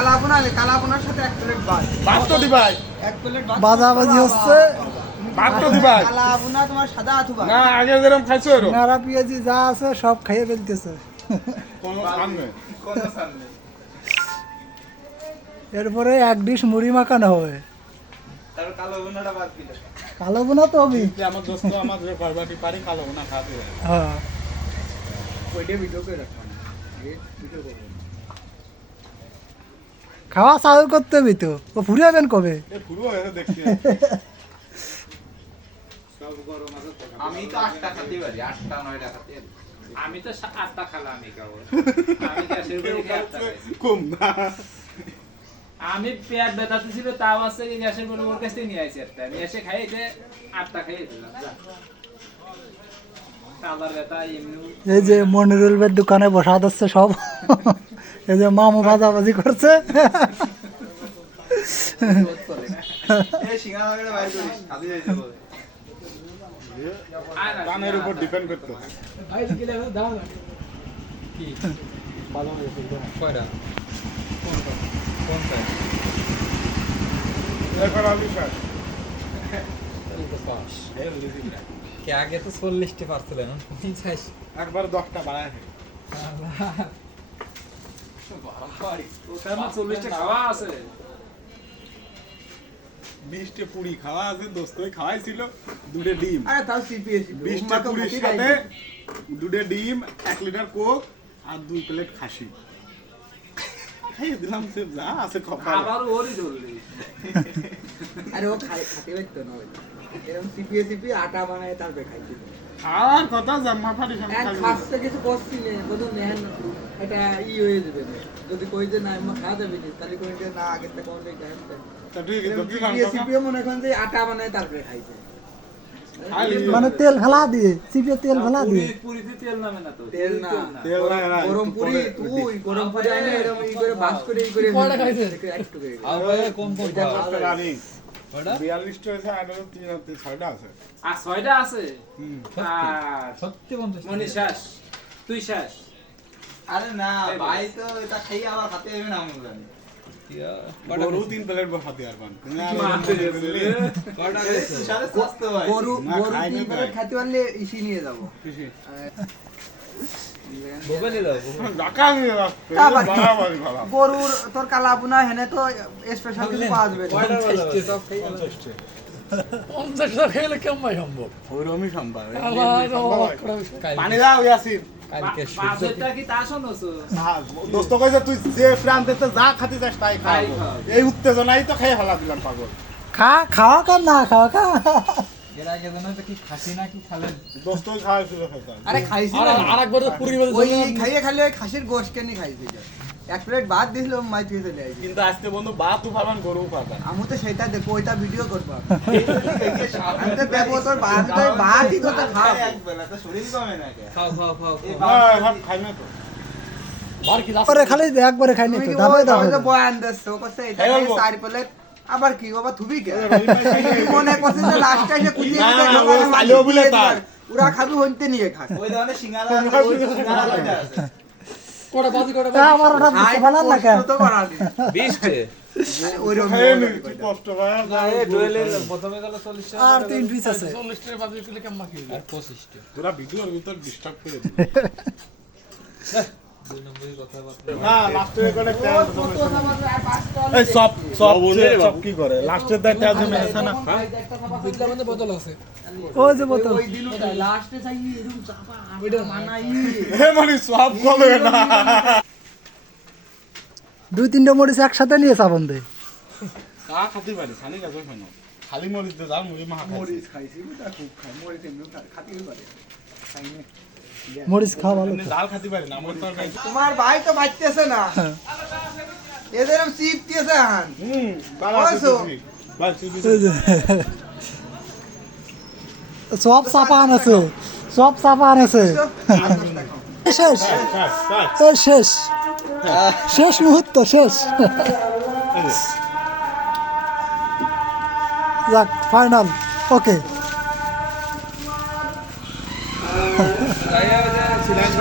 কালা বোনা আলে কালা বোনার সাথে এক প্লেট ভাত ভাত তো দিবাই। এক প্লেট ভাত বাজাবাজি হচ্ছে। ভাত তো দিবাই। কালা তোমার সাদা আথুবা না আগে যেরকম খাইছো এরকম। নাড়া পেঁয়াজি যা আছে সব খাইয়ে ফেলতেছে। কোনো খান কোনো সামনে এরপরে এক ডিশ মুড়ি মাখানো হবে। কালো বোনা তো হবেই। যে আমার দোস্ত আমার যে করবাটি পারি কালো না খাতে হ্যাঁ। ওইটা ভিডিও করে রাখলাম ভিডিও করব। খাওয়া চালু করতে হবে তো। ও ফুরিয়াবেন কবে? এ পুরো দেখছি। আমি তো আটটা খাতে পারি আটটা নয়টা খাতে আমি তো আটটা খেলাম আমি কেবল আমি গ্যাসের উপরে খেয়ে আটটা খাই। কম না আমি পেট ব্যথাতে ছিল তাও আছে গ্যাসের উপরে ওর কাছ থেকে নিয়ে আসি একটা। নিয়ে এসে খাই যে আটটা খাইয়ে দিলাম ব্যথা এই যে মনিরুল দোকানে বসা দিচ্ছে সব। এই যে মামু বাজাবাজি করছে। উপর ডিপেন্ড করতে। আগে তো চল্লিশটি পারছিলেন একবার দশটা বাড়ায় খাওয়া আছে। বিশটা পুরি খাওয়া আছে দোস্তই খাওয়াইছিল দুটো ডিম। আরে তাও সিপিএসি বিশটা পুরির সাথে দুটো ডিম এক লিটার কোক আর দুই প্লেট খাসি। খাইয়ে দিলাম সে যা আছে কপালে আবার ওরই ধরলি আরে ও খাই খাতে পারতো না ওই। এরকম সিপিএ সিপি আটা বানায় তারপরে খাইছিল খাওয়ার কথা জাম্মা ফাটি সামনে এক খাবি। খাসতে কিছু করছি না কোনো নেন এটা ই হয়ে যাবে। যদি কই যে না আমার খাওয়া যাবে না তাহলে কই যে না আগে থেকে কোন খাই তা। তুই কি- তুই খান সিপিএ কথা? সিপিও মনে করেন যে আটা বানায় তারপরে খাইছে। মানে তেল ফেলা দিয়ে চিপে তেল ফেলা দিয়ে। পুরিতে তেল নামে না তো তেল না। তেল না, গরম পুরি তুই গরম পুরি আইনে এরকম ই করে ভাজ করে ই করে একটু করে কম কম বিয়াল্লিশটা হয়েছে, আর হলো তিন আর ছয়টা আছে। আর ছয়টা আছে। সত্যি? মনি শ্বাস তুই শ্বাস আরে না ভাই তো এটা খাই আবার হাতে যাবে না আমি জানি গরু তিন প্লেট হাতে আর পান। গরু তিন প্লেট। খাতে পারলে ইসি নিয়ে যাব। গরুর তোর কালা বুনা হেনে তো স্পেশাল কিছু পাওয়া যাবে খাই খেলে কেমন সম্ভব। পানি দাও ইয়াসিন। তুই যে খাতে তাই খা। এই উত্তেজনাই তো খেয়ে ফেলা দিলাম পাগল। খা খাওয়া কা না খাওয়া কা এর আগে যেন তো কি খাসি না কি খালেন দোস্তই খাওয়াইছিল খেতাম আরে খাইছি না। ওই খাইয়ে খাইলে ওই খাসির গোশ কেনি খাইছি। এক প্লেট ভাত দিছিল মাই তুই চলে আইছি। কিন্তু আজকে বন্ধু বাত উঠাবান গরু পাতা আমি তো সেটা দেখব ওইটা ভিডিও করব আমি। তো দেখব তোর ভাত তোর ভাতই তো তোর খাও খাও খাও খাও। ভাত খাই না তো। পরে খালি একবারে খাই নি তো। দাবে দাবে বয়ান ও কইছে এটা চার প্লেট আবার কি? বাবা থুবি কে? মনে করছিস যে লাস্টে এসে কুলিয়ে দিতে আমার চাইলেও বলে তার। ওরা খাবি হইতে নিয়ে খাস তা আমার ওটা দিতে পারলাম না কেন? কষ্ট তো করার। নেই। বিশটে আরে চল্লিশ টাকা তিন পিস আছে। আর পঁচিশটা তোরা ভিডিওর ভিতর ডিস্টার্ব করে দিবি। দুই নম্বরই কথাবার্তা না লাস্টে করে তেল কত খাবার আর পাঁচটা হলে এই সব সব সব কি করে? লাস্টের দায় তেল জমে আছে না? ওই যে বোতল ওই দিনও তাই, লাস্টে চাই এরকম চাপা আটা মানাই। হে মানে সব গলে না। দুই তিনটা মরিচ একসাথে নিয়ে চাবন দে খাতে পারি খালি গাছে না খালি মরিচ দে যা মুড়ি মাখা খাইছি। মরিচ খাইছি খুব খাই মরিচ এমনি খাতি পারে খাই না। মরিচ খাওয়া ভালো ডাল খাতে পারি না আমার তোমার ভাই তো বাঁচতেছে না। এদের চিপ দিয়েছে হান হুম। সব চাপান আছে সব আছে শেষ। এই শেষ। শেষ মুহূর্ত শেষ। যাক ফাইনাল ওকে